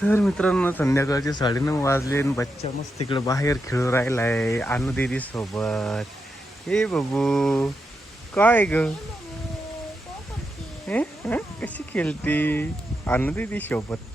तर मित्रांनो संध्याकाळचे साडेनऊ वाजले आणि बच्चा मस्त तिकडे बाहेर खेळू राहिलाय अनु दीदी सोबत हे बाबू काय ग? हे? हं? कशी खेळती? अनु दीदी सोबत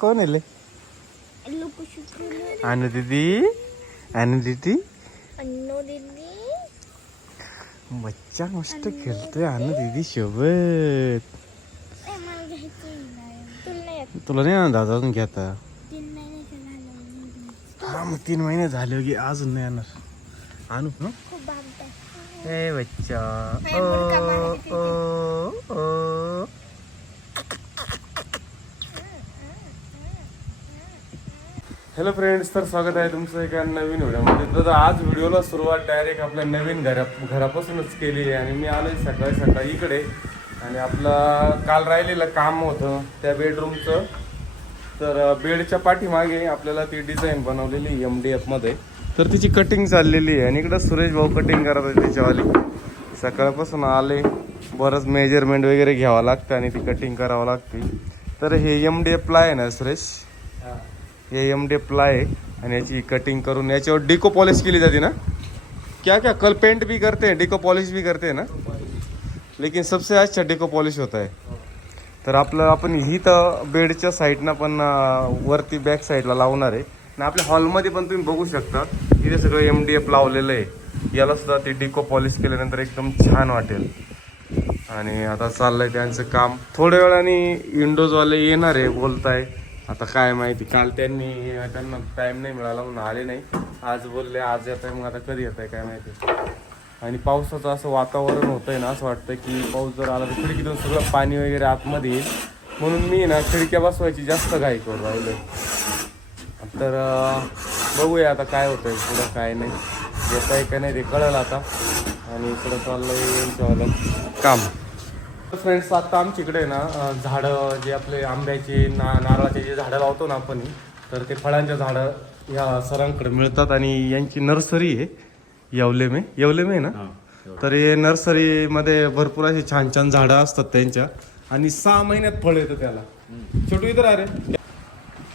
कोण आहे अनु दीदी अनु दीदी बच्चा मस्त खेळतोय अनु दीदी सोबत ए, मला घ्यायचं नाही. तुला नाही ना दादा अजून घेता? तीन महिन्याचं झालं. हा मग तीन महिने झाले की अजून नाही येणार. आणू ना खूप. ए बच्चा. किती ओ ओ हॅलो फ्रेंड्स तर स्वागत आहे तुमचं एका नवीन व्हिडिओमध्ये. तर आज व्हिडिओला सुरुवात डायरेक्ट आपल्या नवीन घरा घरापासूनच केली आहे आणि मी आलोय सकाळी सकाळी इकडे. आणि आपलं काल राहिलेलं काम होतं त्या बेडरूमचं तर बेडच्या पाठीमागे आपल्याला ती डिझाईन बनवलेली एम डी एफमध्ये तर तिची कटिंग चाललेली आहे आणि इकडं सुरेश भाऊ कटिंग करत आहे त्याच्यावाली. सकाळपासून आले. बरंच मेजरमेंट वगैरे घ्यावं लागतं आणि ती कटिंग करावं लागते. तर हे एम डी एफ आहे ना सुरेश? हे. एम डी प्लाय आहे आणि याची कटिंग करून याच्यावर डिको पॉलिश केली जाते ना? क्या क्या कल पेंट भी करते हैं डिको पॉलिश भी करते हैं ना लेकिन सबसे अच्छा डेको पॉलिश होता है। तर आपलं आपण ही तर बेडच्या साईडनं पण वरती बॅक साईडला लावणार आहे. आणि आपल्या हॉलमध्ये पण तुम्ही बघू शकता इथे सगळं एम डी एफ लावलेलं आहे. याला सुद्धा ते डिको पॉलिश केल्यानंतर एकदम छान वाटेल. आणि आता चाललंय त्यांचं काम. थोड्या वेळाने विंडोजवाले येणार आहे बोलताय. आता काय माहिती काल त्यांनी त्यांना टाईम नाही मिळाला म्हणून आले नाही. आज बोलले आज येत आहे मग आता कधी येत आहे काय माहिती. आणि पावसाचं असं वातावरण होतंय ना असं वाटतं की पाऊस जर आला तर खिडकीतून सगळं पाणी वगैरे आतमध्ये येईल. म्हणून मी ना खिडक्या बसवायची जास्त घाई करू राहिलो. तर बघूया आता काय होतंय पुढं काय नाही. येत आहे का नाही ते कळलं आता. आणि इकडं चाललंय यांच्यावालं काम. फ्रेंड्स आता आमच्या इकडे ना झाडं जे आपले आंब्याचे ना नारळाचे जे झाडं लावतो ना आपण तर ते फळांच्या झाडं या सरांकडे मिळतात आणि यांची नर्सरी आहे. येवलेमे येवलेमे आहे ना? तर हे नर्सरीमध्ये भरपूर अशी छान छान झाडं असतात त्यांच्या. आणि सहा महिन्यात फळ येतं त्याला. छोटू इतर अरे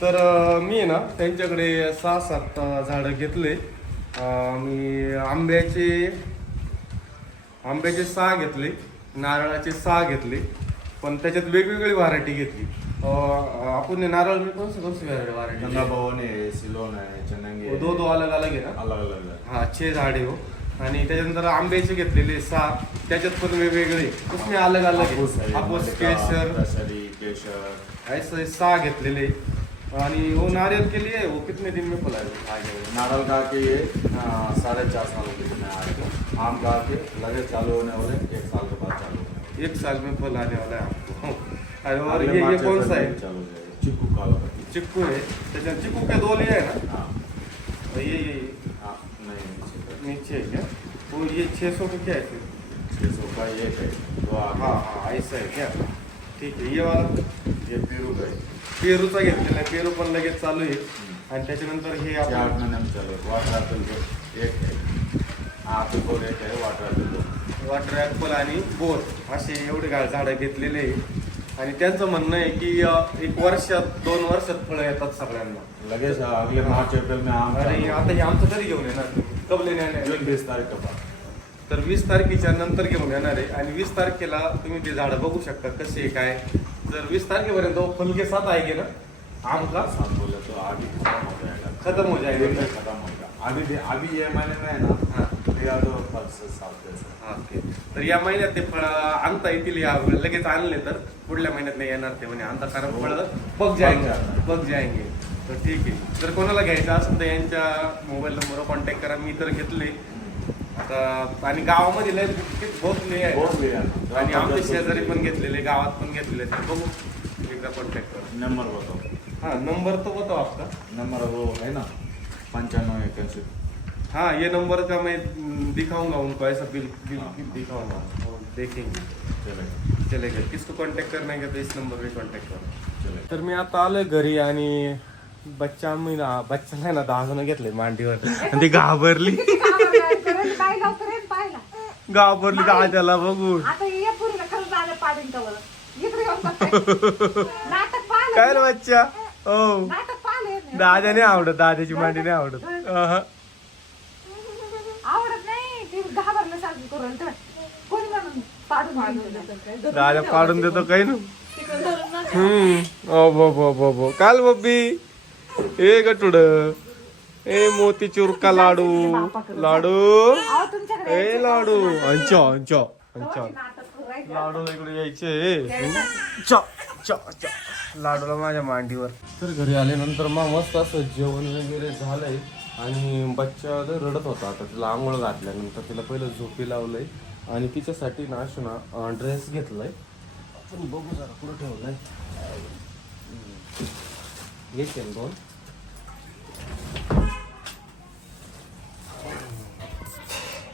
तर मी ना त्यांच्याकडे सहा सात झाडं घेतले. मी आंब्याचे आंब्याचे सहा घेतले. नारळाचे सहा घेतले. पण त्याच्यात वेगवेगळी व्हरायटी घेतली. अं, हे नारळ में कौन सी कौन सी व्हरायटी गंगा भवन है सिलोन है चनंगी है। दो दो अलग अलग आहे ना? अलग अलग है। हा छे झाडे हो। आणि त्याच्यानंतर आंब्याचे घेतलेले सहा. त्याच्यात पण वेगवेगळे. उसमें अलग अलग हापूस आहे है केसर. केसर ऐसे सहा घेतलेले. आणि वो नारियल के लिए वो कितने दिन में आगे नारल का के ये साढ़े चार साल के दिन आएगा आम का के लगे चालू होने वाले एक साल के बाद चालू एक साल में फल आने वाला है आपको। अरे और ये ये कौन सा में है हो चिक्कू काला चिक्कू है त्याच्यात चिक्कू के दो लिए है ना? हाँ. और ये ये हाँ नहीं नीचे है क्या वो ये छः सौ का क्या है फिर छः सौ का ये है हाँ हाँ ऐसा है क्या ठीक है ये वाला. ये पेरू का है पेरूचा घेतलेला आहे. पेरू पण लगेच चालू आहे. आणि त्याच्यानंतर हे आपण चालू है वाटर एक है आप और एक है वाटर को वॉटर ॲपल आणि बोर. असे एवढे गा झाडं घेतलेले आहे. आणि त्यांचं म्हणणं आहे की अं, एक वर्षात दोन वर्षात फळं येतात सगळ्यांना. लगे सा- अगले मार्च अप्रैल में आम आणि चालू आता हे आमचं कधी घेऊन येणार कबले नाही जून बीस तारीख के बाद तर वीस तारखेच्या नंतर घेऊन येणार आहे. आणि वीस तारखेला तुम्ही ते झाडं बघू शकता कसे आहे काय जर वीस तारखेपर्यंत वो फल के साथ आएंगे ना? आम का? साथ बोले तो. आगे खत्म हो जाएगा खत्म हो जाएगा खत्म होगा अभी दे- अभी ये महीने में है ना हाँ। तो हा, ओके. तर या महिन्यात ते फळ आणता येतील या लगेच आणले तर पुढल्या महिन्यात नाही येणार ते म्हणे आणता कारण फळ बघ जाएंगे बघ जाएंगे तर ठीक आहे. जर कोणाला घ्यायचं असेल तर यांच्या मोबाईल नंबरवर कॉन्टॅक्ट करा. मी तर घेतले. आता आणि गावामध्ये लय भोसले आहे। आणि आमचे शेजारी पण घेतलेले गावात पण घेतलेले तर बघू. एकदा कॉन्टॅक्ट करा. नंबर बताओ हाँ नंबर तो बताओ आपका नंबर वो है ना. पंचानवे इक्यासी हाँ ये नंबर का मैं दिखाऊंगा उनको ऐसा बिल बिल हाँ। दिखाऊंगा। और देखेंगे। चलेगा। चलेगा। किसको कांटेक्ट करना है तो इस नंबर पे कांटेक्ट करा। चलेगा। तर मी आता आलोय घरी आणि बच्चा मी ना बच्चा नाही ना दहा जण घेतले मांडीवर आणि ती घाबरली. घाबरली दादाला बघून. काय रे बच्चा? पाहिले. दादा नाही आवडत दादाची मांडी नाही आवडत. अहं. आवडत नाही ती घाबरलं सारखी करून तर कोणी म्हणून पाडून देतो. काही. ना? हम्म. ओ बो बो बो बो काल बब्बी. ए गटुड. ए मोतीचूर का लाडू. लाडू. ए लाडू. अंचो अंचो अंचो. लाडूला इकडे यायचे. च च च. लाडूला माझ्या मांडीवर. तर घरी आल्यानंतर मग मस्त असं जेवण वगैरे झालंय आणि बच्चा रडत होता. आता तिला आंघोळ घातल्यानंतर तिला पहिलं झोपी लावलंय. आणि तिच्यासाठी ना अशा ना ड्रेस घेतलाय. आपण बघू जरा कुठं ठेवलाय? घ्यायचे ना दोन.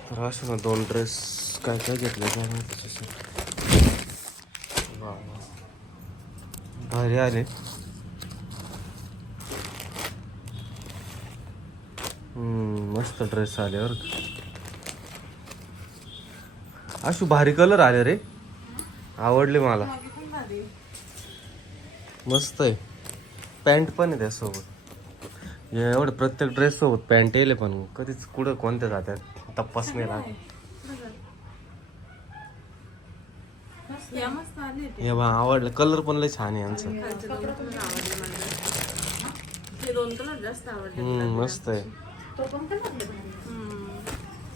तर अशा ना दोन ड्रेस काय काय घेतले काय त्याच्यासाठी वा. भारी आले. मस्त ड्रेस आले बरं आशू भारी कलर आले रे. आवडले मला. मस्त आहे. पॅन्ट पण आहे त्यासोबत. एवढं प्रत्येक ड्रेस सोबत पॅन्ट येईल पण. कधीच कुठं कोणत्या जात्यात. तपास नाही लागत. हे बा आवडलं. कलर पण लय छान आहे यांचं मस्त आहे.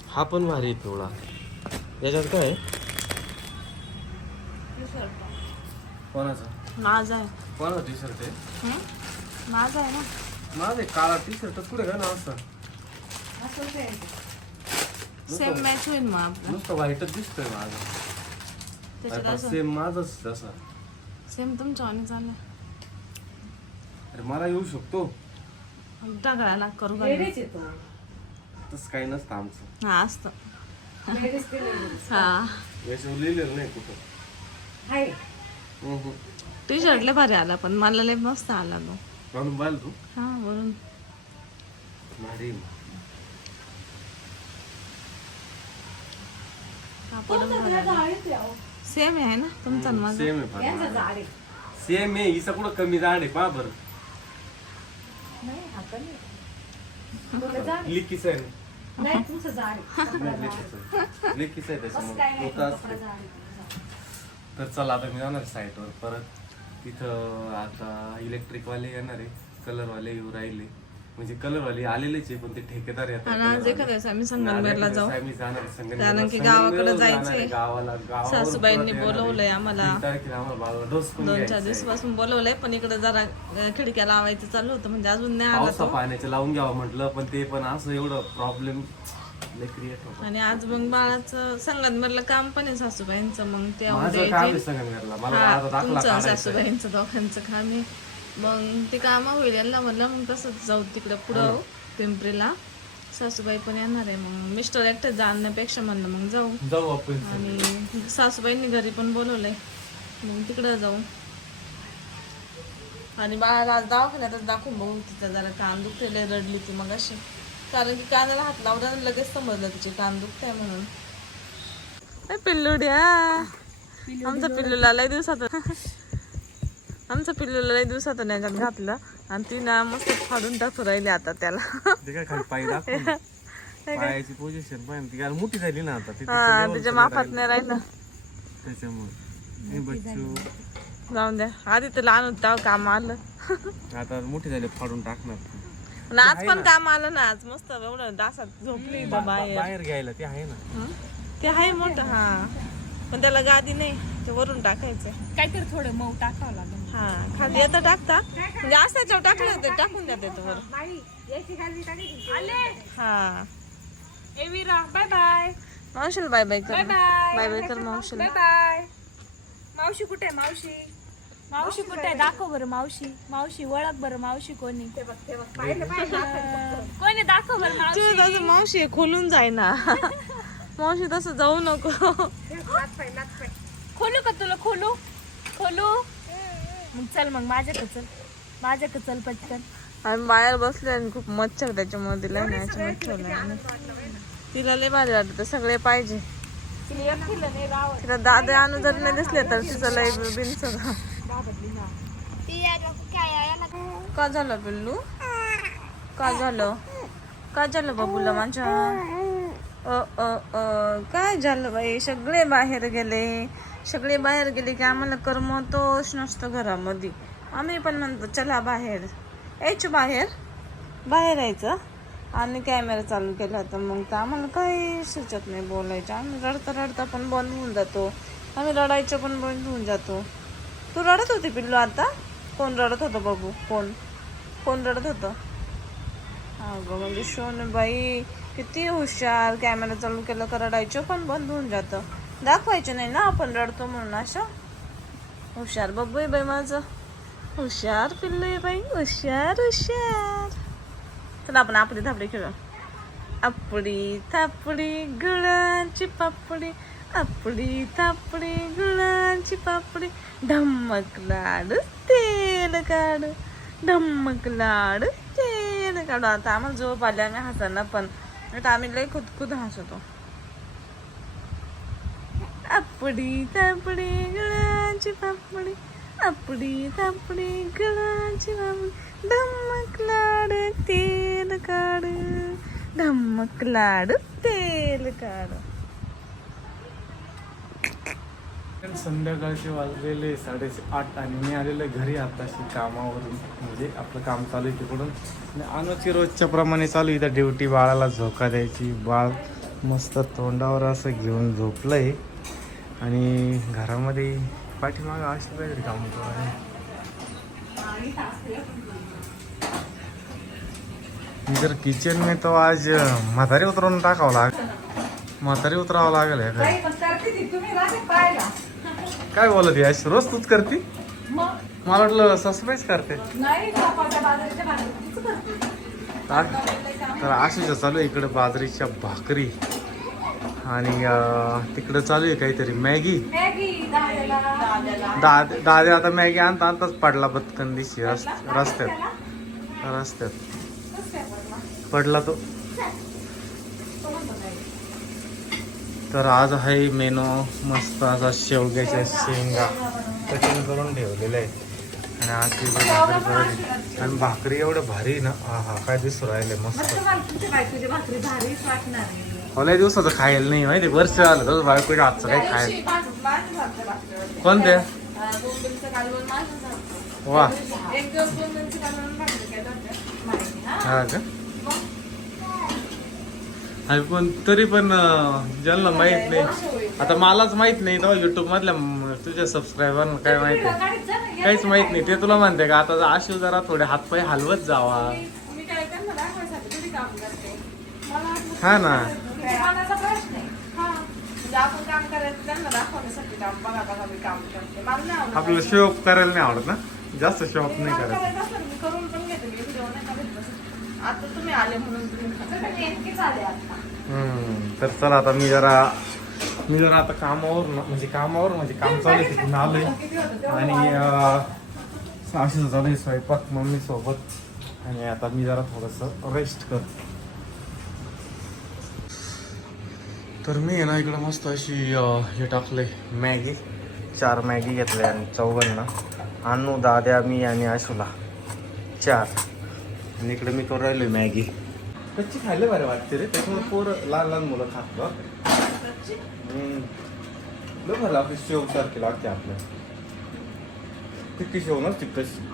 हा पण भारी आहे पिवळा. याच्यात काय? आहे? कोणाचा? माझा आहे. कोणाचा टी शर्ट आहे? हं? माझा आहे ना. माझा काळा टी शर्ट कुठे का ना असं. असंच आहे. सेम मॅच होईल मग आपलं. नुसतं व्हाईटच दिसतोय माझं. त्याच्यात असं. सेम माझंच तसा. सेम तुमच्या आणि चाललं अरे मला येऊ शकतो. टाकळायला करू का? Ladies आहे तो. तसं काही नसतं आमचं. हा असतं. हा. टी शर्ट लय भारी आला पण मला लय मस्त आला तो म्हणून हा. सेम आहे ना तुमचा आणि माझा सेम आहे. सेम आहे हिचा कुठं कमी जाड आहे पहा बरं हा. लिकीच आहे ना. नाही, तुमचं झाड आहे. कपडा आहे. काय त्याच्यामुळे नाही, होतं कपडा असतं. झाड आहे तुमचं. तर चला आता मी जाणार साईटवर परत तिथं आता इलेक्ट्रिकवाले येणार आहे कलरवाले येऊ राहिले म्हणजे कलरवाले आलेलेच आहे पण ते ठेकेदार येतात आणि आज एखाद्या दिवस आम्ही संगमनेरला जाऊ आम्ही जाणार. कारण की जाणार आहे, जायचंय. गावाला गावावरून सासूबाईंनी परत येणार आहे. बोलवलंय आम्हाला. तीन तारखेला आम्हाला बाळाला डोस पण दोन घ्यायचा चार आहे. दिवसापासून बोलवलंय पण इकडे जरा अं, खिडक्या लावायचं चालू होतं म्हणजे अजून नाही आला पावसा पाण्याचं लावून घ्यावं म्हटलं पण ते पण असं एवढं प्रॉब्लेम क्रिएट होतो आणि आज मग बाळाचं संगमनेरला काम पण आहे सासूबाईंचं मग ते माझं उद्या काम आहे येतील. संगमनेरला मला आता दाखला तुमचं काढायचा आहे. सासूबाईंचं दोघांचं काम आहे मग ते काम होईल. यांना म्हणलं मग तसंच जाऊ तिकडे पुढं पिंपरीला. सासूबाई पण येणार आहे. मग मिस्टर एकटे जाण्यापेक्षा म्हणलं मग जाऊ. जाऊ आपण. आणि सासूबाईंनी घरी पण बोलवलंय. मग तिकडं जाऊ. आणि बाळाला आज दवाखान्यातच दाखवून बघू तिचं जरा कान दुखतेले रडली ती मग अशी कारण की कानाला हात लावला आणि लगेच समजलं तिचे कान दुखतंय म्हणून. ए, पिल्लुड्या आमचा पिल्लूला लय दिवसात आमचं पिल्लूला लय दिवसात याच्यात घातलं. आणि ती ना मस्त फाडून टाकू राहिली आता त्याला. ते काय खाली पाय दाखव पायाची पोझिशन ती काय मोठी झाली ना आता. ती हा तिच्या सगळं माफात. नाही राहिलं. त्याच्यामुळे. हे बच्चू. जाऊन द्या. आधी तर लहान होत काम आलं. आता मोठी झाली फाडून टाकणार. आणि आज पण काम आलं ना आज मस्त एवढं डासात झोपली इथं बाहेर. बाहेर घ्यायला ते आहे ना? ते आहे मोठं हा. पण त्याला गादी नाही ते वरून टाकायचं काहीतरी थोडं मऊ टाकावं लागेल. हा खाली येतं टाकता? म्हणजे असं टाकलं ते टाकून द्या ते वर नाही याची गाडी टाकायची आले. हा. एविरा बाय बाय मावशील बाय बाय कर बाय. बाय बाय कर मावशील. बाय बाय मावशी कुठे आहे मावशी? मावशी कुठे आहे? दाखव बरं मावशी. मावशी ओळख बरं मावशी कोणी. कोणी दाखव बरं मावशी. मावशी खोलून जाय ना मावशी तसं जाऊ नको. खोलू का तुला? खोलू? खोलू? मग चल मग माझ्याकडे चल. माझ्याकडे चल पटकन. आम्ही बाहेर बसले आणि खूप मच्छर त्याच्यामुळे तिला. तिला लय भारी वाटत सगळे पाहिजे. तिला दादा आणू जर नाही दिसले तर तिचं लय बिन ती याला काय याला का झालं पिल्लू का झालं? काय झालं बाबूला माझ्या? अ अ अ काय झालं बाई? सगळे बाहेर गेले. सगळे बाहेर गेले की आम्हाला करमतोच नसतं घरामध्ये. आम्ही पण म्हणतो चला बाहेर. यायचं बाहेर. बाहेर यायचं. आणि कॅमेरा चालू केला तर मग तर आम्हाला काही सुचत नाही बोलायचं. आम्ही रडता रडता पण बंद होऊन जातो. आम्ही रडायचं पण बंद होऊन जातो. तू रडत होती पिल्लू आता? कोण रडत होतं बघू? कोण? कोण रडत होतं? अगं म्हणजे शोन बाई किती हुशार कॅमेरा चालू केलं का रडायचं पण बंद होऊन जातं. दाखवायचं नाही ना आपण रडतो म्हणून असं हुशार बब्बू बाई माझं. हुशार पिल्लू आहे बाई. हुशार हुशार. चला आपण आपली धापडी खेळू आपडी थापडी गुळांची पापडी. आपडी थापडी गुळांची पापडी. ढम्मक लाड तेल काढ. ढम्मक लाड तेल काढू. आता आम्हाला झोप आल्या आम्ही हसाना पण. नाही तर आम्ही लय खुदखुद खुद हसतो. आपडी तापडी गळाची पापडी. आपडी तापडी गळाची पापडी. धम्मक लाड तेल काढ. धम्मक लाड तेल काढ. संध्याकाळचे वाजलेले साडेआठ आणि मी आलेलो घरी आताशी कामावरून. म्हणजे आपलं काम चालू आहे तिकडून. आणि अनुची रोजच्या प्रमाणे चालू आहे. इथं ड्युटी बाळाला झोका द्यायची. बाळ मस्त तोंडावर असं घेऊन झोपलंय. आणि घरामध्ये पाठीमागं अशी काहीतरी काम करू जर किचन मी तो आज म्हातारी उतरवून टाकावं लाग म्हातारी उतरावं लागेल हे काय बोलत आहे अशी रोज तूच करते? मला वाटलं सबस्क्राईब करते? तर आशीचं चालू आहे इकडे बाजरीच्या भाकरी. आणि अं, तिकडे चालू आहे काहीतरी मॅगी. दाद दादे आता मॅगी आणता आणताच पडला बदकन दिशी रस रस्त्यात. रस्त्यात. पडला. तो. तर आज आहे मेनो मस्त असा शेवग्याच्या शेंगा. कटिंग करून ठेवलेलं आहे. आणि आज ती भाकरी आणि भाकरी एवढं भारी ना? हा हा काय दिसू राहिले मस्त. लय दिवसाचं खायला नाही माहिती. वर्ष आलं तर बायकोच्या हातचं काही खायला. कोणत्या? वा. एक दिवस दोन दिवस कालवण भाकरी काय जाते माहिती हा हा का आणि पण तरी पण ज्यांना माहीत नाही आता मलाच माहीत नाही तेव्हा युट्यूब मधल्या तुझ्या सबस्क्रायबर काय माहिती. काहीच माहीत नाही ते तुला म्हणते का आता आशू जरा थोडे हातपाय हलवत जावा. हा ना. म्हणजे आपण काम करायचं त्यांना दाखवण्यासाठी काम बघा बघा मी काम करते. मला नाही आवडत आपल्याला शो ऑफ करायला नाही आवडत ना? जास्त शो ऑफ नाही करत. आता तुम्ही आले म्हणून तुम्ही आले आता. तर चला आता मी जरा मी जरा आता कामावर न- म्हणजे कामावर म्हणजे काम चालू आहे तिथून आलोय. आणि सासूचं चालू आहे स्वयंपाक मम्मी सोबत. आणि आता मी जरा थोडंसं रेस्ट करतो. तर मी आहे ना इकडं मस्त अशी हे टाकले मॅगी. चार मॅगी घेतले आणि चौघांना. आणू दाद्या मी आणि आशूला. चार. आणि इकडे मी तो राहिलोय मॅगी. कच्ची खायला बरं वाटते रे त्याच्यामुळे पोरं लहान लहान मुलं लय भारी लागते शेव सारखी लागते आपल्या. तितकी शेव नसते कशी